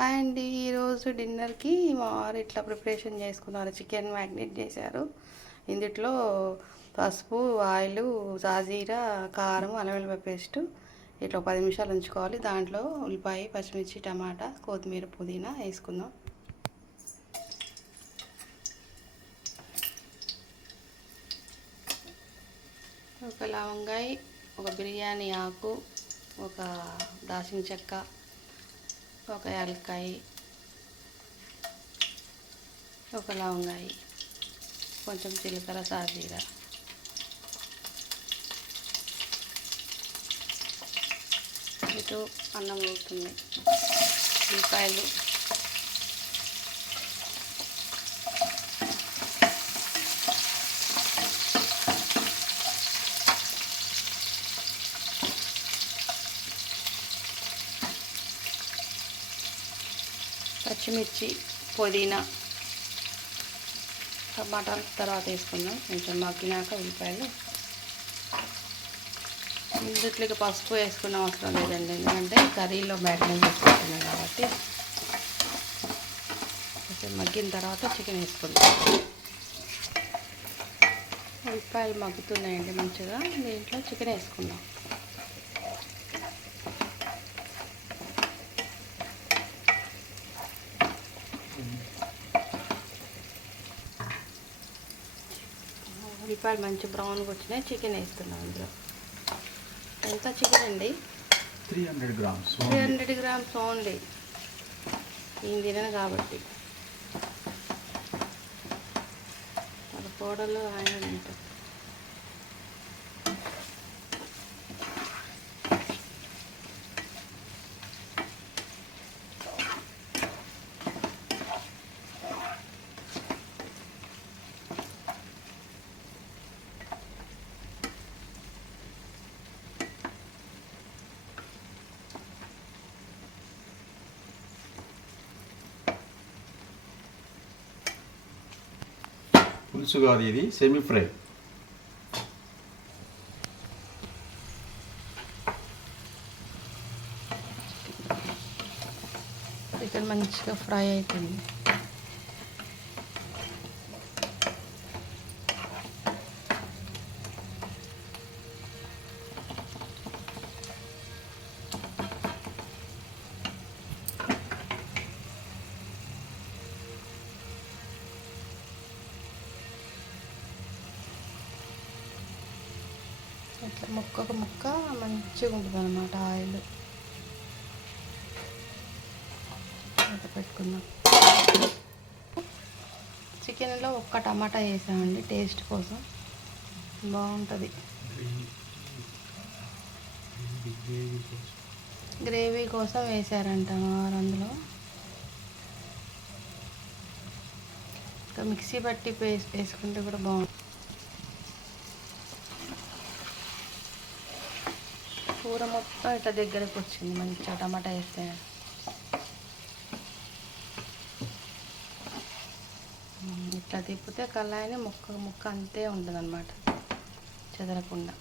Hi అండి. ఈరోజు డిన్నర్కి మా వారు ఇట్లా ప్రిపరేషన్ చేసుకున్నారు. చికెన్ మ్యాగ్నేట్ చేశారు. ఇందులో పసుపు, ఆయిల్, సాజీరా, కారం, అల్లం వెల్లుల్లి పేస్ట్ ఇట్లా 10 నిమిషాలు ఉంచుకోవాలి. దాంట్లో ఉల్లిపాయ, పచ్చిమిర్చి, టమాటా, కొత్తిమీర, పుదీనా వేసుకుందాం. ఒక లవంగాయ, ఒక బిర్యానీ ఆకు, ఒక దాల్చిన చెక్క, ఒక యాలక్కాయ, ఒక లవంగాయ, కొంచెం జీలకర్ర, సాజీరా, ఇటు అన్నం అవుతుంది, ఉల్లిపాయలు, పచ్చిమిర్చి, పుదీనా, టమాటాలు తర్వాత వేసుకుందాం. కొంచెం మగ్గినాక ఉల్లిపాయలు. ఇందులోకి పసుపు వేసుకున్న అవసరం లేదండి, ఎందుకంటే కర్రీలో మ్యారినేట్ చేసుకుంటున్నాం కాబట్టి. కొంచెం మగ్గిన తర్వాత చికెన్ వేసుకుందాం. ఉల్లిపాయలు మగ్గుతున్నాయండి మంచిగా. దీంట్లో చికెన్ వేసుకుందాం. ఉల్లిపాయలు మంచి బ్రౌన్గా వచ్చినాయి. చికెన్ వేస్తున్నాం ఇందులో. ఎంత చికెన్ అండి? 300 grams. 300 grams only. నేను తినను కాబట్టి. వాళ్ళ కోడలు ఆయన తింటారు. పులుసు కాదు, ఇది సెమీ ఫ్రై. చికెన్ మంచిగా ఫ్రై అవుతుంది. ఇట్లా ముక్కకు ముక్క మంచిగా ఉంటుంది అన్నమాట. ఆయిల్ ఇట్లా పెట్టుకుందాం. చికెన్లో ఒక్క టమాటా వేసామండి టేస్ట్ కోసం, బాగుంటుంది. గ్రేవీ కోసం వేసారంట వారు. అందులో ఇంకా మిక్సీ బట్టి పేస్ట్ వేసుకుంటే కూడా బాగుంటుంది. కూర మొత్తం ఇట్లా దగ్గరకు వచ్చింది మంచిగా టమాటా వేస్తే. ఇట్లా తిప్పితే కళాయిని ముక్క ముక్క అంతే ఉంటుంది అన్నమాట, చెదరకుండా.